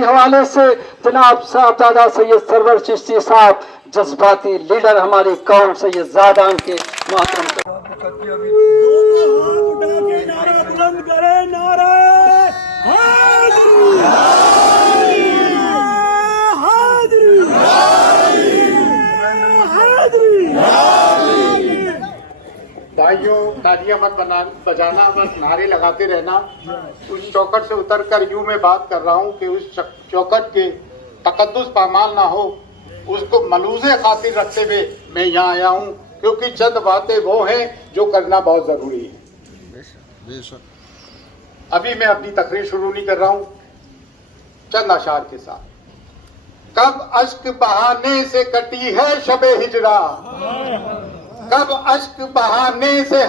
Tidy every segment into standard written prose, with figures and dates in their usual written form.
हवाले से जनाब साहबजादा सैयद सरवर चिश्ती साहब जज्बाती लीडर हमारी कौम सैयद ज़ादान के मोहतरम बुलंद करें नारा भाइयों, तालियां मत बजाना, बस नारे लगाते रहना। उस चौखट से उतरकर यूं मैं बात कर रहा हूं कि उस चौखट के तकद्दुस पामाल ना हो, उसको मलूज़े खातिर रखते हुए मैं यहाँ आया हूं, क्योंकि चंद बातें वो हैं जो करना बहुत जरूरी है। अभी मैं अपनी तकरीर शुरू नहीं कर रहा हूं, चंद अशार के साथ। कब अश्क बहाने से कटी है शबे हिजरा, कब अश्क बहाने से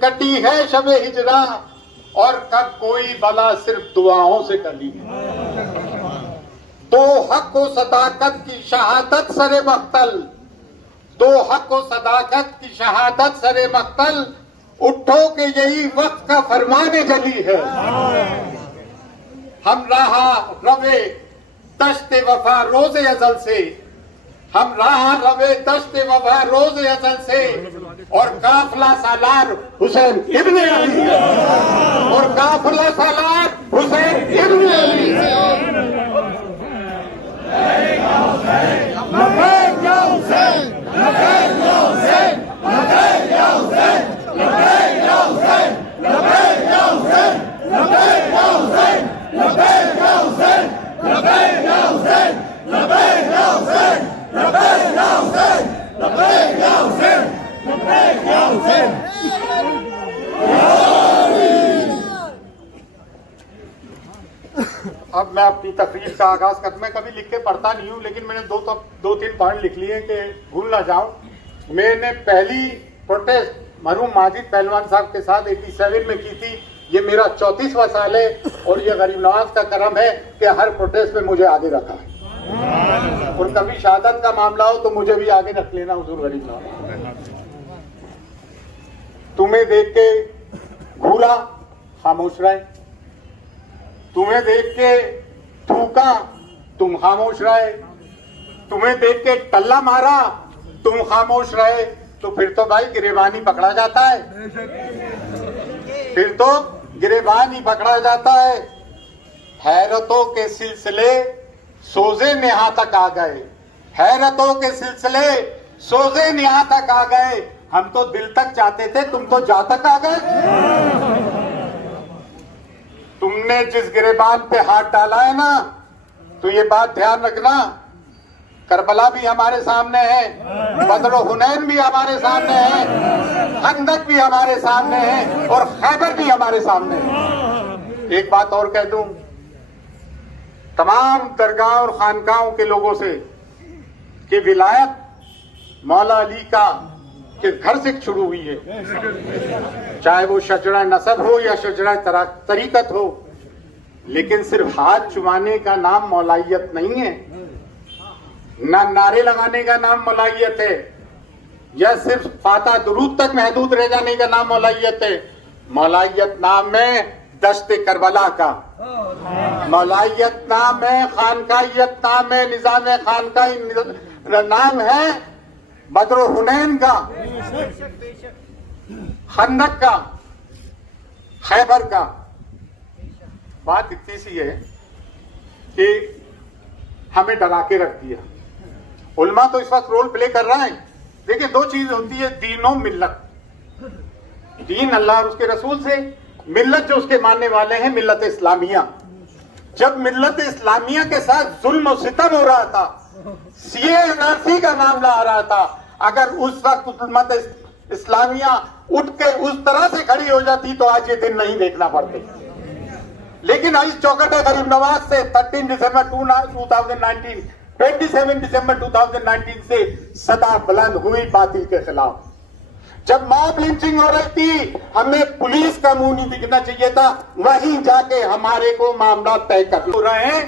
कटी है शबे हिजरा, और कब कोई बला सिर्फ दुआओं से टली है। दो हक व सदाकत की शहादत सरे मख्तल, दो हक व सदाकत की शहादत सरे मख्तल, उठो के यही वक्त का फरमाने जली है। हम रहा रवे दश्ते वफा रोज़े अज़ल से, हम रहा रवे दश्ते वफा रोज़े अज़ल से, और काफिला सालार हुसैन इब्ने अली है, और काफिला सालार हुसैन इब्ने अली है। अब मैं अपनी तकरीर का आगाज कर, मैं कभी लिख के पढ़ता नहीं हूँ, लेकिन मैंने दो तीन पॉइंट लिख लिए कि भूल ना जाऊं। मैंने पहली प्रोटेस्ट मरहूम माजिद पहलवान साहब के साथ 87 में की थी। ये मेरा 34वां साल है, और ये गरीब नवाज का करम है कि हर प्रोटेस्ट में मुझे आगे रखा है, और कभी शहादत का मामला हो तो मुझे भी आगे रख लेना हुजूर गरीब नवाज। तुम्हें देख के घूरा, खामोश रहे, तुम्हें देख के थूका, तुम खामोश रहे, तुम्हें देख के टल्ला मारा, तुम खामोश रहे, तो फिर तो भाई गिरेबान ही पकड़ा जाता है, फिर तो गिरेबान ही पकड़ा जाता है। हैरतों के सिलसिले सोजे नेहा तक आ गए, हैरतों के सिलसिले सोजे नेहा तक आ गए, हम तो दिल तक चाहते थे, तुम तो जा तक आ गए। तुमने जिस गिरेबान पे हाथ डाला है ना, तो ये बात ध्यान रखना, करबला भी हमारे सामने है, बदर हुनैन भी हमारे सामने है, खंदक भी हमारे सामने है, और खैबर भी हमारे सामने है। एक बात और कह दूं तमाम दरगाह और खानकाहों के लोगों से कि विलायत मौला अली का के घर से शुरू हुई है, चाहे वो शजरा नसब हो या शजरा तरीकत हो, लेकिन सिर्फ हाथ चुमाने का नाम मौलाइयत नहीं है, ना नारे लगाने का नाम मौलाइयत है, या सिर्फ फाता दुरूद तक महदूद रह जाने का नाम मौलाइयत है। मौलाइयत नाम है दश्ते करबला का, मौलाइयत नाम है खानकाइयत, नाम है निजाम खानकाई, नाम है बदर हुनैन का, खंदक का, खैबर का। बात इतनी सी है कि हमें डरा के रख दिया। उल्मा तो इस वक्त रोल प्ले कर रहा है। देखिए, दो चीज होती है, दीन और मिल्लत। दीन अल्लाह और उसके रसूल से, मिल्लत जो उसके मानने वाले हैं मिल्लत इस्लामिया। जब मिल्लत इस्लामिया के साथ जुल्म और सितम हो रहा था, CANRC का मामला आ रहा था, अगर उस वक्त उम्मत इस्लामिया उठ के उस तरह से खड़ी हो जाती तो आज ये दिन नहीं देखना पड़ते। लेकिन इस चौखट गरीब नवाज से 13 दिसंबर 2019, 27 दिसंबर 2019 से सदा बुलंद हुई बातिल के खिलाफ। जब मॉब लिंचिंग हो रही थी, हमें पुलिस का मुंह नहीं दिखना चाहिए था, वहीं जाके हमारे को मामला तय कर हो रहे हैं।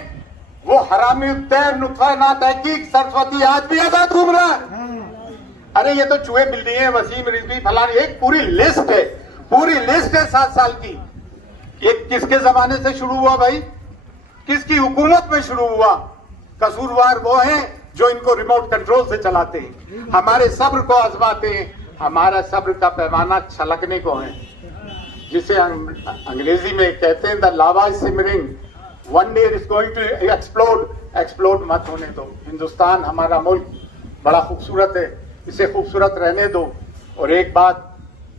वो हरामी नुत्फा ना तहकीक सरस्वती आज भी आजाद घूम रहा है। अरे ये तो चूहे मिल रही है, वसीम रिजवी फलानी, एक पूरी लिस्ट है, पूरी लिस्ट है 7 साल की। ये किसके जमाने से शुरू हुआ भाई? किसकी हुकूमत में शुरू हुआ? कसूरवार वो हैं जो इनको रिमोट कंट्रोल से चलाते हैं, हमारे सब्र को आजमाते हैं। हमारा सब्र का पैमाना छलकने को है, जिसे अंग्रेजी में कहते हैं the lava is simmering, one day is going to explode. Explode मत होने दो। हिंदुस्तान हमारा मुल्क बड़ा खूबसूरत है, इसे खूबसूरत रहने दो। और एक बात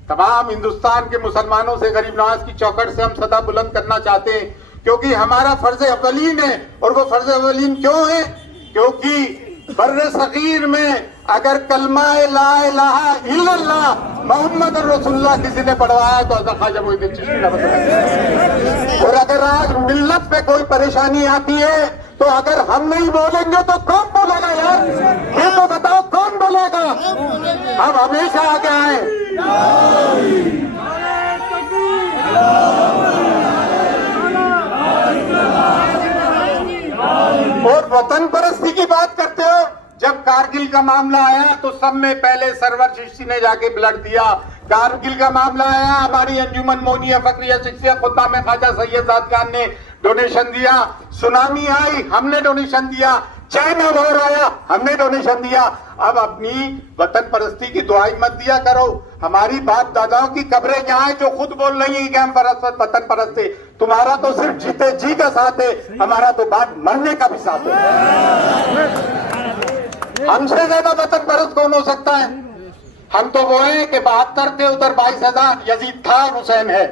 तमाम हिंदुस्तान के मुसलमानों से गरीब नवाज की चौखट से हम सदा बुलंद करना चाहते हैं, क्योंकि हमारा फर्ज अव्वलीन है। और वो फर्ज अव्वलीन क्यों है? क्योंकि बर्रे सगीर में अगर कलमा ला इलाहा इल्लल्लाह मोहम्मद रसूलुल्लाह किसी ने पढ़वाया तो हज़रत ख्वाजा मोइनुद्दीन चिश्ती रहमतुल्लाह। और अगर आज मिल्लत पे कोई परेशानी आती है तो अगर हम नहीं बोलेंगे तो कौन बोलेगा यार? ये तो बताओ कौन बोलेगा? हम हमेशा आगे आए। और वतन परस्ती की बात करते हो। जब कारगिल का मामला आया तो सब में पहले सरवर चिश्ती ने जाके ब्लड दिया। कारगिल का मामला आया, हमारी अंजुमन मोनिया फकरिया चिश्तिया खुदा में ख्वाजा सैयद जाद खान ने डोनेशन दिया। सुनामी आई, हमने डोनेशन दिया। चाइना वॉर आया, हमने डोनेशन दिया। अब अपनी वतन परस्ती की दुआई मत दिया करो। हमारी बाप दादाओं की कब्रें यहाँ है जो खुद बोल रही है कि हम वतन परस्त है। तुम्हारा तो सिर्फ जीते जी का साथ है, हमारा तो बात मरने का भी साथ है। हमसे ज्यादा वतन परस्त कौन हो सकता है? हम तो वो हैं कि 72 थे, उधर 22,000। यजीद था, हुसैन है।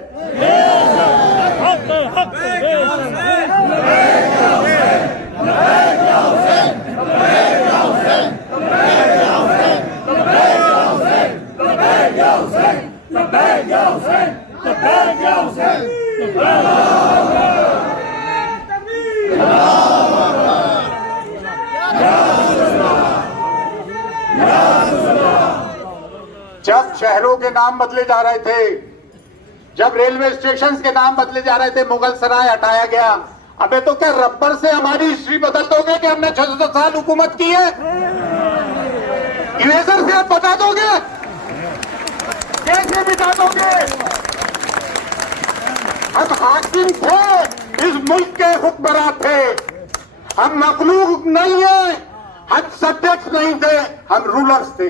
जब शहरों के नाम बदले जा रहे थे, जब रेलवे स्टेशन के नाम बदले जा रहे थे, मुगल सराय हटाया गया। अबे तो क्या रबर से हमारी हिस्ट्री बदल दोगे कि हमने 600 साल हुकूमत की है? इरेजर से आप बता दोगे? कैसे बिता दोगे? हम हाकिम थे, इस मुल्क के हुक्मरान थे। हम मखलूक नहीं है, हम सब्जेक्ट नहीं थे, हम रूलर्स थे।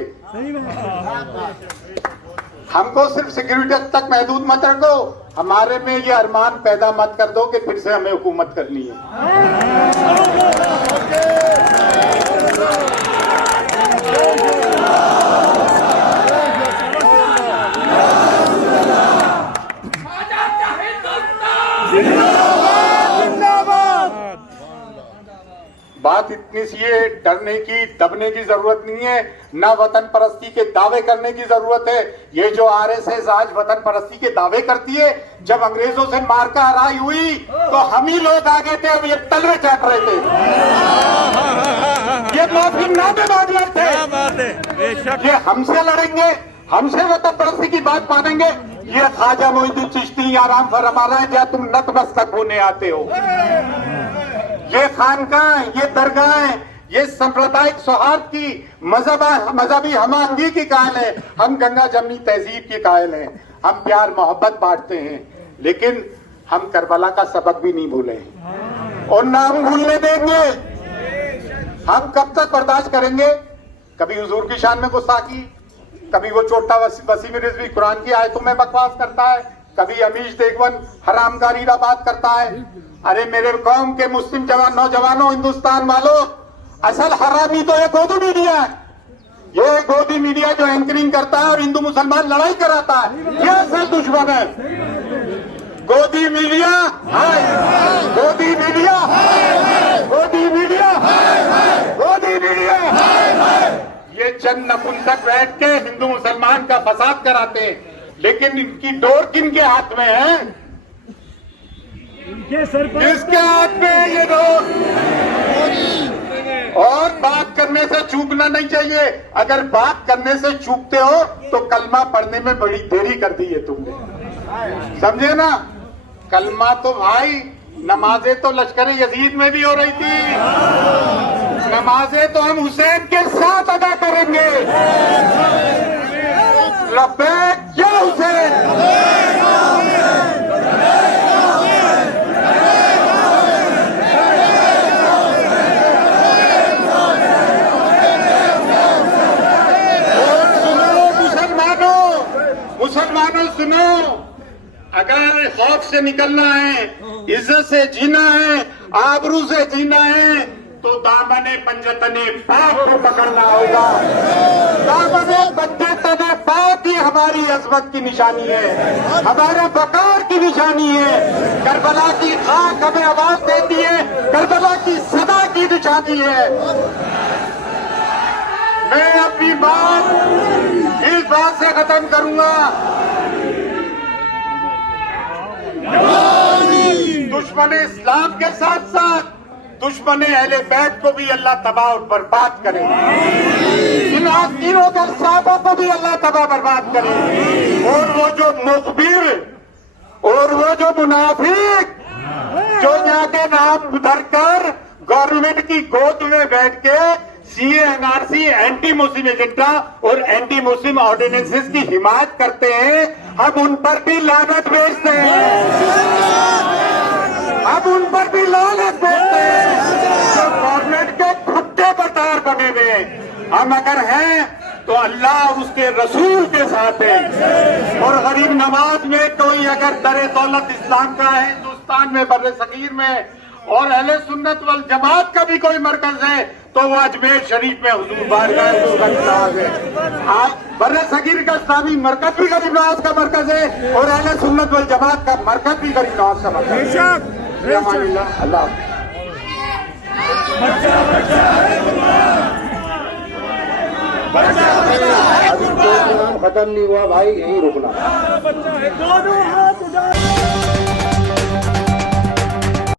हमको सिर्फ सिक्योरिटी तक महदूद मत रखो। हमारे में ये अरमान पैदा मत कर दो कि फिर से हमें हुकूमत करनी है। बात इतनी सी है, डरने की दबने की जरूरत नहीं है, ना वतन परस्ती के दावे करने की जरूरत है। ये जो आरएसएस आज वतन परस्ती के दावे करती है, जब अंग्रेजों से मार का हराई हुई तो हम ही लोग आगे थे, अब ये तलवे चाट रहे थे। ये माफी नामे बादल थे, ये हमसे लड़ेंगे, हमसे वतन परस्ती की बात मानेंगे। ये ख्वाजा मोइनुद्दीन चिश्ती आराम फरमा रहा है, जहाँ तुम नतमस्तक होने आते हो। ये खानकाह, ये दरगाह, ये सांप्रदायिक सौहार्द की, मजहबी हमांगी की कायल है। हम गंगा जमनी तहजीब की कायल हैं। हम प्यार मोहब्बत बांटते हैं, लेकिन हम करबला का सबक भी नहीं भूले और ना हम भूलने देंगे। हम कब तक बर्दाश्त करेंगे? कभी हुजूर की शान में गुस्ताखी, कभी वो छोटा वसीम रिजवी कुरान की आयतों में बकवास करता है, कभी अमीश देगवन हरामगारी का बात करता है। अरे मेरे कौम के मुस्लिम नौजवानों, हिंदुस्तान वालों, असल हरामी तो ये गोदी मीडिया है। ये गोदी मीडिया जो एंकरिंग करता है और हिंदू मुसलमान लड़ाई कराता है, ये असल दुश्मन है। गोदी मीडिया है, गोदी मीडिया, गोदी मीडिया, गोदी मीडिया। ये चंद नपुंसक बैठ के हिंदू मुसलमान का फसाद कराते हैं, लेकिन इनकी डोर किनके हाथ में है? किसके हाथ में है ये डोर? और बात करने से चूकना नहीं चाहिए। अगर बात करने से चूकते हो तो कलमा पढ़ने में बड़ी देरी कर दी है तुमने, समझे ना? कलमा तो भाई, नमाजें तो लश्कर यजीद में भी हो रही थी, नमाजें तो हम हुसैन के साथ अदा करेंगे। लब्बैक या हुसैन। से निकलना है, इज्जत से जीना है, आबरू से जीना है, तो दामने पंजतने पाक को पकड़ना होगा। दामने पंजतने पाक ही हमारी अजमत की निशानी है, हमारे वकार की निशानी है। करबला की खाक हमें आवाज देती है, करबला की सदा की निशानी है। मैं अपनी बात इस बात से खत्म करूंगा, दुश्मन इस्लाम के साथ साथ दुश्मन अहले बैत को भी अल्लाह तबाह और बर्बाद करे, इन आस्तीनों के साहबों को भी अल्लाह तबाह बर्बाद करे। और वो जो मुखबिर और वो जो मुनाफिक जो जाके नाम धरकर गवर्नमेंट की गोद में बैठ के CA NRC anti Muslim agenda और एंटी मुस्लिम ऑर्डिनेंसेस की हिमायत करते हैं, हम उन पर भी लानत भेजते हैं, हम उन पर भी लानत भेजते हैं जो गवर्नमेंट के खुट्टे बटार बने हुए। हम अगर हैं तो अल्लाह और उसके रसूल के साथ है। और गरीब नवाज में कोई अगर दरे दौलत इस्लाम का है हिंदुस्तान में, बर्रे सगीर में, और अहले सुन्नत वल जमात का भी कोई मरकज है तो वो अजमेर शरीफ में हुजूर बारगाह गरीब नवाज है। आज बर्रे सगीर का इस्लामी मरकज भी गरीब नवाज का मरकज है और अहले सुन्नत वल जमात का मरकज भी गरीब नवाज का मरकज है। अल्लाह अभी प्रोग्राम खत्म नहीं हुआ भाई, यहीं रुकना। दोनों हाथ उठा